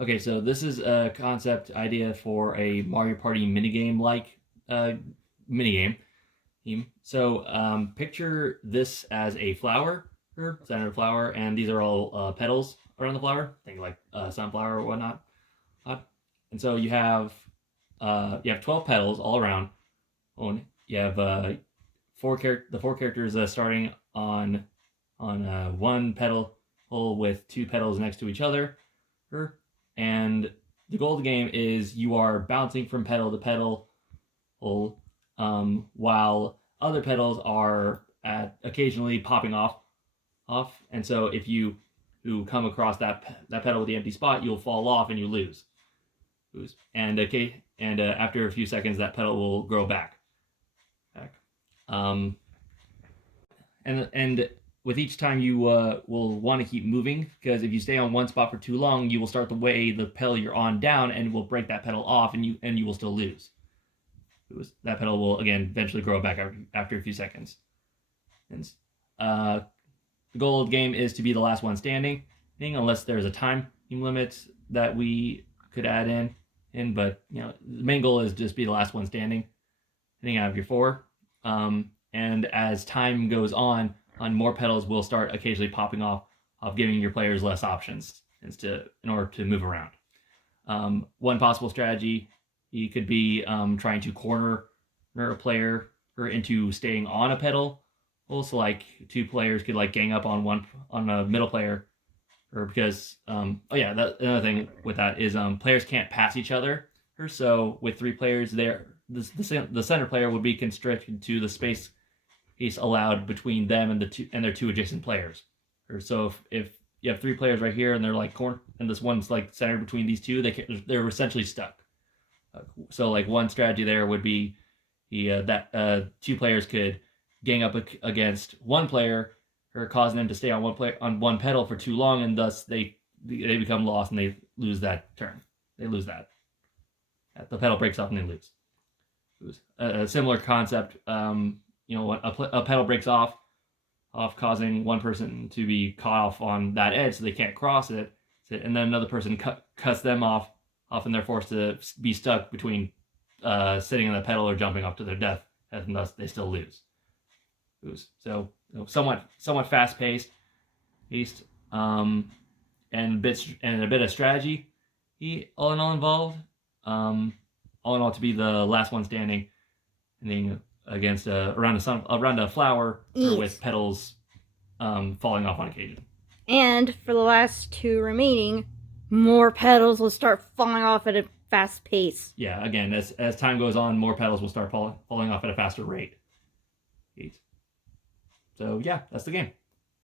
Okay, so this is a concept idea for a Mario Party minigame-like minigame. So picture this as a flower, or center flower, and these are all petals around the flower. Think like sunflower or whatnot. And so you have 12 petals all around. You have the four characters starting on one petal with two petals next to each other. And the goal of the game is you are bouncing from petal to petal, while other petals are occasionally popping off. And so if you come across that petal with the empty spot, you'll fall off and you lose. And after a few seconds, that petal will grow back. Um, and with each time you will want to keep moving, because if you stay on one spot for too long, you will start to weigh the pedal you're on down and will break that pedal off, and you will still lose. That pedal will again eventually grow back after a few seconds. And the goal of the game is to be the last one standing, unless there's a time limit that we could add in. But the main goal is just be the last one standing, out of your four. And as time goes on, more pedals will start occasionally popping off, giving your players less options in order to move around. One possible strategy could be trying to corner a player or into staying on a pedal. Also, like two players could like gang up on a middle player, or because another thing with that is players can't pass each other. So with three players, the center player would be constricted to the space allowed between them and their two adjacent players. So if you have three players right here and they're like corner, and this one's like centered between these two, they're essentially stuck. So like one strategy there would be that two players could gang up against one player, or causing them to stay on one pedal for too long, and thus they become lost and they lose that turn. They lose that. The pedal breaks off and they lose. It was a similar concept. A pedal breaks off, causing one person to be caught off on that edge, so they can't cross it, and then another person cuts them off, and they're forced to be stuck between sitting on the pedal or jumping off to their death, and thus they still lose. So somewhat fast paced, and a bit of strategy, all in all involved. All in all, to be the last one standing, and then against around a flower with petals falling off on occasion. And for the last two remaining, more petals will start falling off at a fast pace. Yeah, again, as time goes on, more petals will start falling off at a faster rate. So yeah, that's the game.